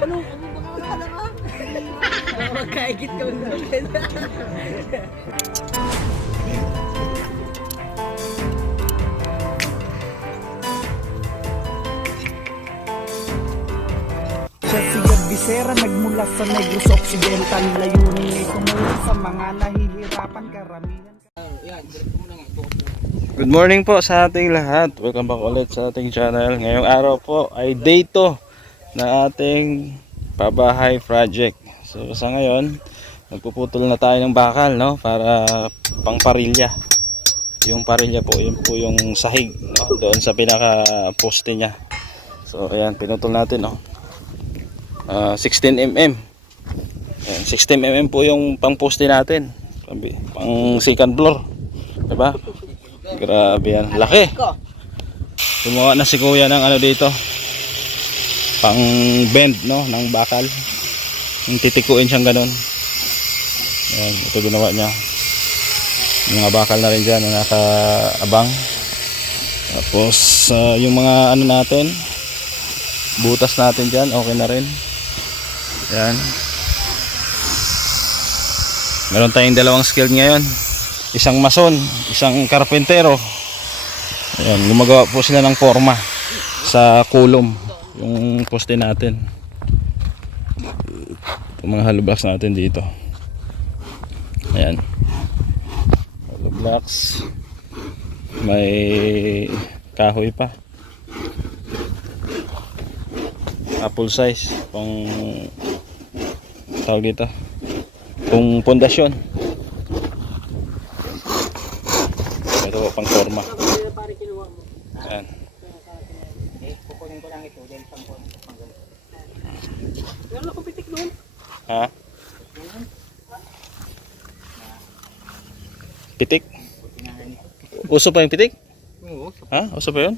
Ano? Ano ba ka na ka? Magkaigit ka na. Siya si Bisera nagmula sa Negros Occidental. Layunin ay tumulong sa mga nahihirapan karamihan. Good morning po sa ating lahat. Welcome back ulit sa ating channel. Ngayong araw po ay day 2 na ating pabahay project. So sa ngayon, nagpuputol na tayo ng bakal, no, para pang parilya. Yung parilya po, yun po yung sahig, no, doon sa pinaka poste niya. So ayan, pinutol natin, no. 16 mm. Ayan, 16 mm po yung pang poste natin. Pang second floor. Diba? Grabe yan. Laki. Gumawa na si kuya ng ano dito. Pang bend, no, ng bakal. Yung titikuin siyang ganun. Ayan, ito ginawa niya. Yung mga bakal na rin dyan na nakaabang. Tapos yung mga ano natin, butas natin dyan, okay na rin. Ayan. Meron tayong dalawang skill ngayon. Isang mason, isang karpentero. Ayan, gumagawa po sila ng forma sa kulom yung poste natin. Yung mga hollow blocks natin dito. Ayan, hollow blocks. May kahoy pa, apple size pang tawag dito, pang pundasyon. Ito pang forma. Ayan. Kukunin ko lang ito dahil pang meron akong pitik doon. Ha? Pitik? Uso pa yung pitik? Oo. Ha? Uso pa yun?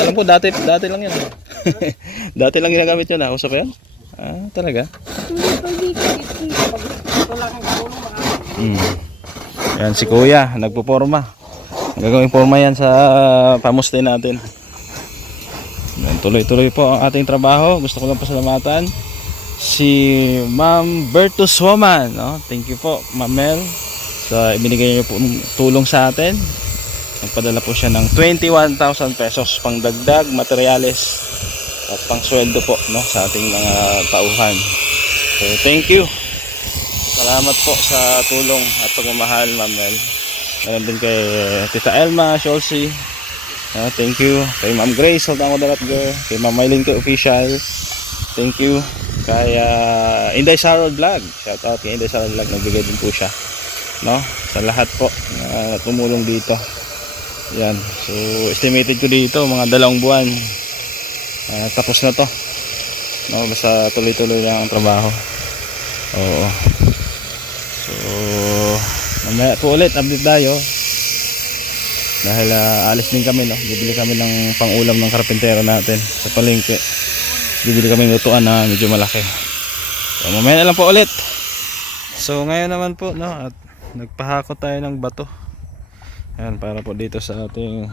Alam ko dati lang yun. Dati lang ginagamit yun, ha? Uso pa yun? Ah, talaga? Yan si kuya, nagpuporma. Gagawing forma yan sa pamuste natin. Tuloy-tuloy po ang ating trabaho. Gusto ko lang pasalamatan si Ma'am Bertus Woman, no? Thank you po, Ma'am Mel, sa ibinigay niyo po tulong sa atin. Nagpadala po siya ng 21,000 pesos pang dagdag materyales at pang sweldo po, no, sa ating mga tauhan. So thank you. Salamat po sa tulong at pagmamahal, Ma'am Mel. Meron din kay Tita Elma Sholsi. Thank you. Kay Ma'am Grace Saldango Daratgo. Kay Ma'am Mylene Official. Thank you. Kay Inday Sarol Vlog. Shout out kay Inday Sarol Vlog. Nagbigay din po siya, no, sa lahat po na tumulong dito. Yan. So estimated ko dito mga 2 buwan. Tapos na to, no, basta tuloy-tuloy lang ang trabaho. Oo. So mamaya po ulit update tayo. Dahil alis din kami, no? Bibili kami ng pang-ulam ng karpentero natin sa palengke. Bibili kami ng lutuan na medyo malaki. So mamaya na lang po ulit. So ngayon naman po, no, at nagpahakot tayo ng bato. Ayan, para po dito sa ating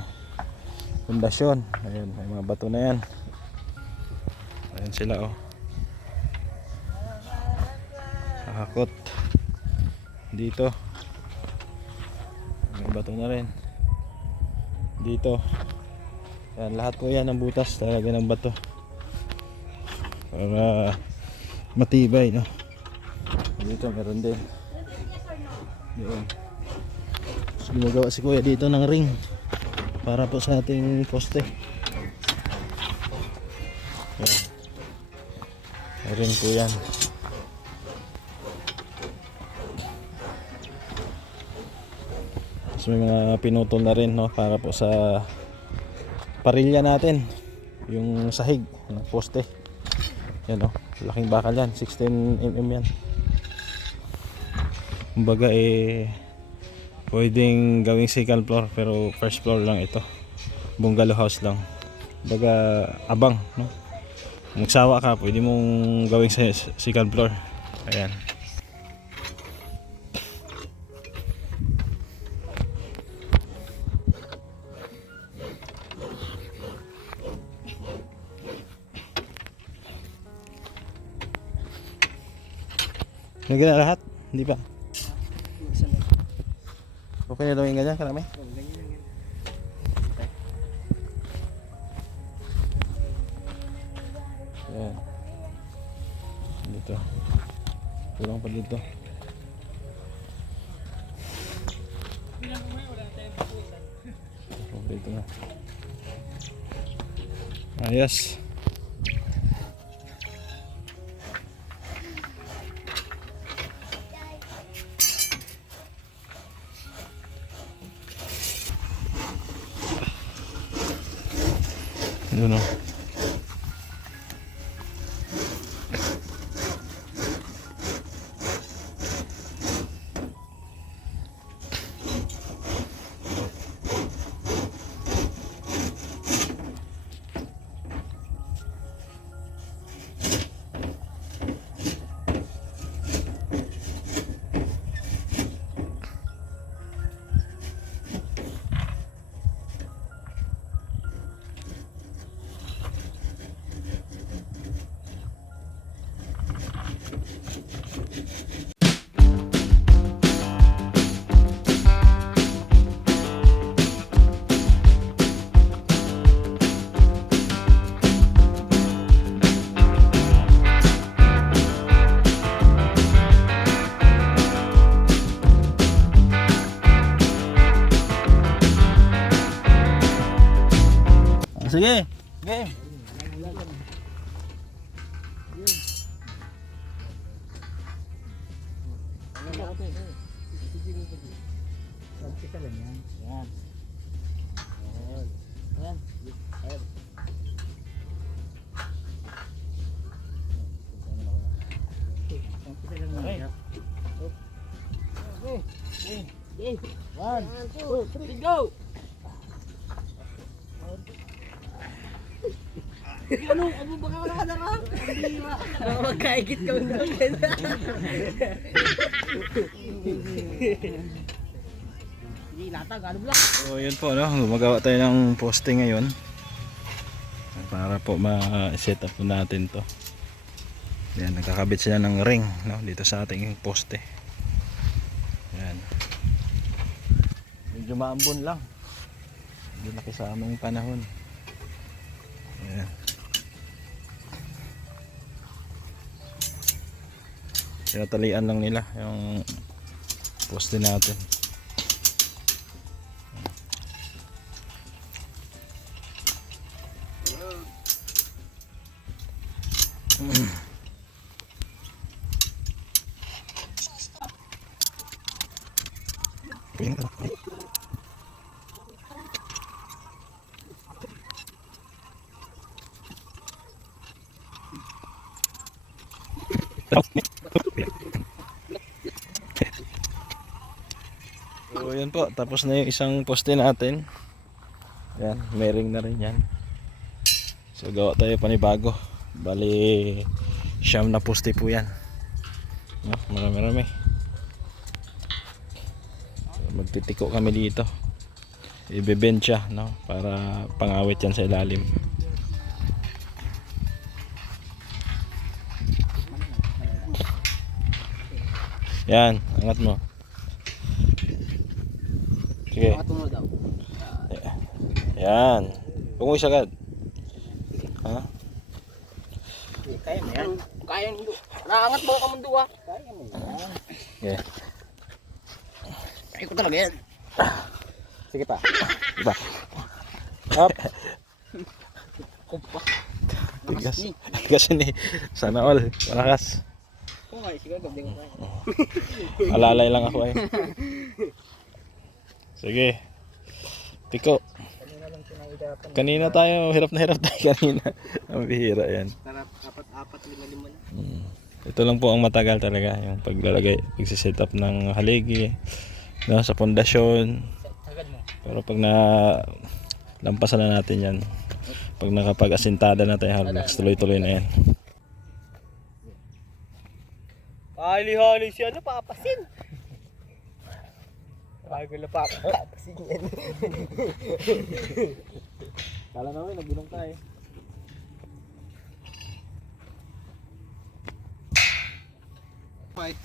pundasyon. Ayan, may mga bato na yan. Ayan sila, oh. Hakot dito. May bato na rin dito. Ayan, lahat po yan ng butas talaga ng bato para matibay, no. Dito meron din. Doon. Gumagawa si kuya dito ng ring para po sa ating poste. Ayan. Ring po yan. So may mga pinutol na rin, no, para po sa parilya natin, yung sahig ng poste. Yan, no, laking bakal yan, 16 mm yan. Kumbaga pwedeng gawing second floor pero first floor lang ito. Bungalow house lang. Kumbaga abang, no. Magsawa ka, pwede mong gawing second floor. Ayan. Lagyan na lahat? Hindi pa. Okay na daw yung ganyan, karami? Ayan. Dito. Kulang pa dito. Dito na. Ayos. Yun o. Sige. Sige. Isa lang yan. Yan. Yan. Yan. Isa lang yan. Okay. 1, 2, 3, go! Ano ba ka nakadara? Hindi ba? Magkaigit ka na. Hindi, latag. Ano ba? So yun po, no? Gumagawa tayo ng poste ngayon para po ma-set up po natin to. Yan, nagkakabit sila ng ring, no? Dito sa ating poste. Yan. Medyo maambon lang. Medyo laki sa aming panahon. Yan. Tinatalian lang nila yung poste natin. So yan po, tapos na yung isang poste natin. Yan, may ring na rin yan. So gawa tayo panibago. Bali siyam na poste po yan, no, marami. So, magtitiko kami dito. Ibebend siya, no, para pangawit yan sa ilalim. Yan, angat mo. Sige. Patungo daw. Yan. Huwag mo isagad. Ha? Kaya mo yan. Kaya mo. Naangat mo ka mundo ah. Kaya mo yan. Yeah. Kaya ko talaga yan. Sige pa. Diba? Up. Kumpa. Tigas. Tigas ini. Sana all. Malakas. Kung kaya siguro gabling ko kaya. Alalay lang ako eh. Sige. Tiko. Kanina tayo, hirap na hirap tayo kanina. Ang bihira yan. Apat, lima na. Ito lang po ang matagal talaga. Yung paglalagay, pagsiset up ng haligi, no, sa pundasyon. Sagad mo. Pero pag na lampasan na natin yan, pag nakapag-asintada na tayo, halos tuloy-tuloy na yan. Hali-hali siya na papasin. Bago na papasin yan. Kala namin, nagulong tayo.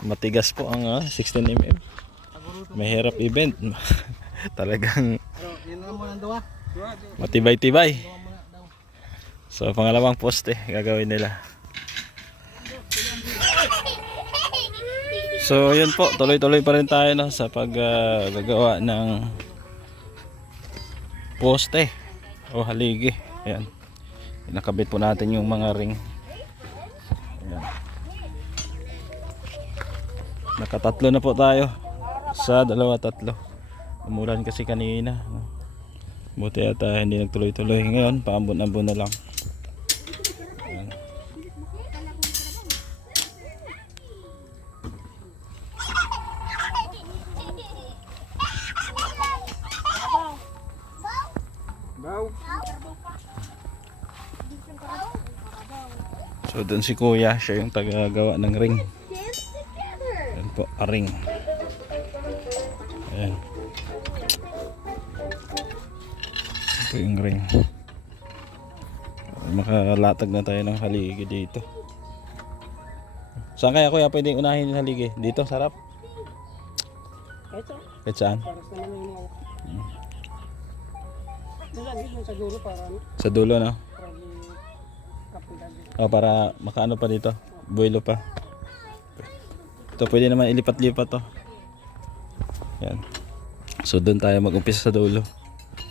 Matigas po ang 16mm. Mahirap event. Talagang matibay-tibay. So pangalawang poste gagawin nila. So yun po, tuloy-tuloy pa rin tayo no, sa paggagawa ng poste o haligi. Ayan. Nakabit po natin yung mga ring. Ayan. Nakatatlo na po tayo sa 2-3. Umulan kasi kanina. Buti ata hindi nagtuloy-tuloy. Ngayon paambon-ambon na lang. Ayan. So doon si Kuya, siya yung tagagawa ng ring. Ayan po, ring. Ayan. Ito yung ring. Makalatag na tayo ng haligi dito. Saan kaya Kuya pwedeng unahin yung haligi? Dito, sarap? Kahit saan? Sa dulo no? Oh, para makaano pa dito, buwelo pa. Ito pwede naman ilipat-lipat to. Yan. So doon tayo mag-umpisa sa dulo.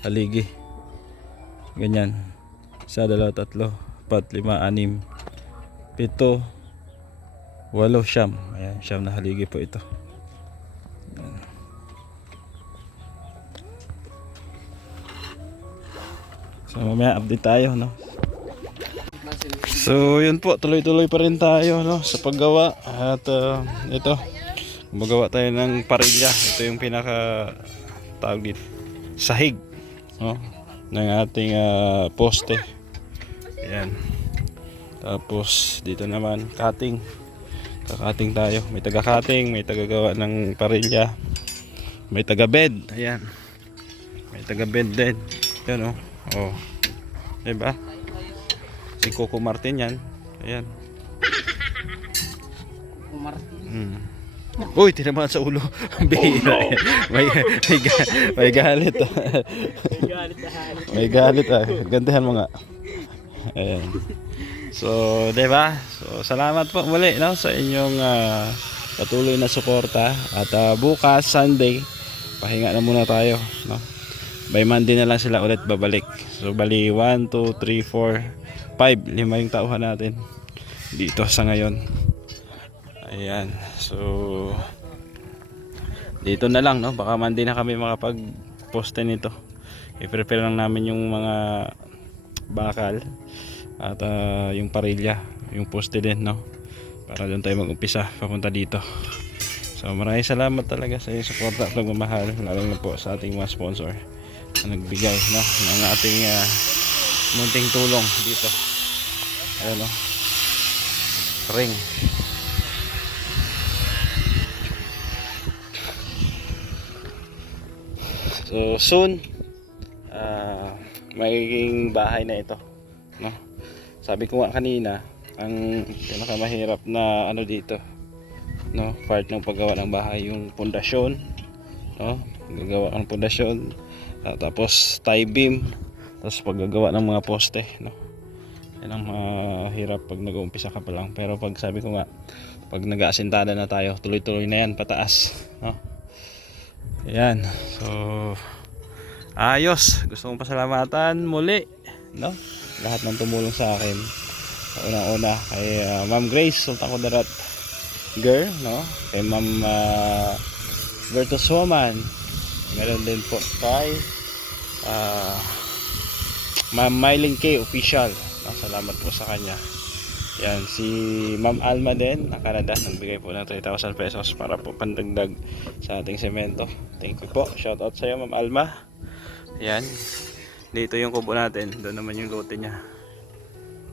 Haligi. Ganyan. 1, 2, 3, 4, 5, 6, 7, 8, 9. Ayan, 9 na haligi po ito. Yan. So mamaya update tayo no. So yun po, tuloy-tuloy pa rin tayo no, sa paggawa. At ito, gumagawa tayo ng parilya. Ito yung pinaka tawag dito, sahig no, ng ating poste. Ayan. Tapos dito naman cutting. Kakating tayo. May taga-cutting, may taga-gawa ng parilya, may taga-bed. Ayan. May taga-bed din. Yan oh. Oh. Diba? Si Coco Martin yan. Ayan. Coco Martin. Uy, tinamaan sa ulo. Bihira. May galit. May galit ah. Gantihan mo nga. Ayan. So, diba? So, salamat po muli no, sa inyong patuloy na suporta. At bukas, Sunday, pahinga na muna tayo. No? By Monday na lang sila ulit babalik. So, bali 1, 2, 3, 4, 5, 5 yung tauhan natin dito sa ngayon. Ayan. So dito na lang no, baka Monday na kami makapag-poste nito. I-prepare lang namin yung mga bakal at yung parilya, yung poste din no, para doon tayo mag-umpisa papunta dito. So maraming salamat talaga sa inyong support at pagmamahal, lalo na po sa ating mga sponsor na nagbigay no ng ating munting tulong dito. Ayan o, ring. So soon magiging bahay na ito no? Sabi ko nga kanina, ang pinakamahirap na ano dito no, part ng paggawa ng bahay, yung pundasyon no, gagawa ng pundasyon, tapos tie beam, tapos paggagawa ng mga poste no. Yan ang mahirap pag nag-uumpisa ka pa lang. Pero pag sabi ko nga, pag nag-aasintada na tayo, tuloy-tuloy na yan pataas no? Ayan. So ayos. Gusto kong pasalamatan muli no, lahat ng tumulong sa akin. Unang-una kay Ma'am Grace Sultan Kudarat Girl no, kay Ma'am Virtus Woman, meron din po kay Ma'am Mylene K Official no? Salamat po sa kanya. Yan, si Ma'am Alma din ng Canada, nagbigay po ng 3,000 pesos para po pandagdag sa ating semento. Thank you po, shout out sa iyo Ma'am Alma. Yan, dito yung kubo natin, doon naman yung lote niya.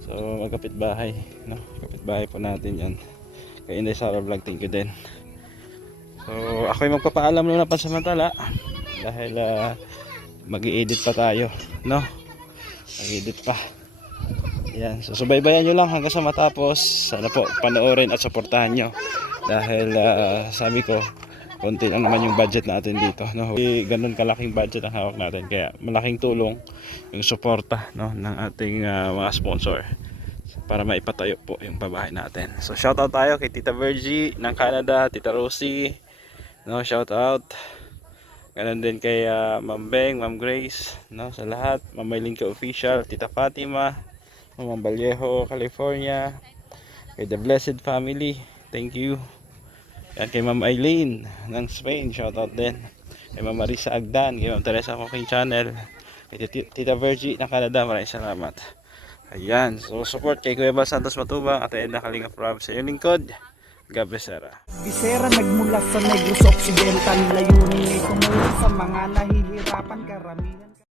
So magkapit bahay no? Kapit bahay po natin yan. Kay Inday Sara Vlog, thank you din. So ako'y magpapaalam muna pansamantala dahil mag-i-edit pa tayo no, mag-edit pa. Ayan, so subaybayan nyo lang hanggang sa matapos. Sana po panoorin at suportahan nyo. Dahil sabi ko, konti lang naman yung budget natin dito, no? Ganun kalaking budget ang hawak natin. Kaya malaking tulong yung suporta, no, ng ating mga sponsor para maipatayo po yung babae natin. So shoutout tayo kay Tita Virgie ng Canada, Tita Rosie, no, shoutout. Ganun din kay Ma'am Beng, Ma'am Grace, no, sa lahat. Ma'am Maylingka Official, Tita Fatima, Ma'am Vallejo, California, kay The Blessed Family, thank you. Yan kay Ma'am Eileen ng Spain, shoutout din. Kay Ma'am Marisa Agdan, kay Ma'am Teresa Cooking Channel, kay Tita Virgie ng Canada, maraming salamat. Ayan, so support kay Kuya Bal Santos Matubang at Edna Kalinga Prab sa iyong lingkod, Gab Becerra. Bisera nagmula sa Negros Occidental, layunin ay tumulong sa mga nahihirapan karamihan.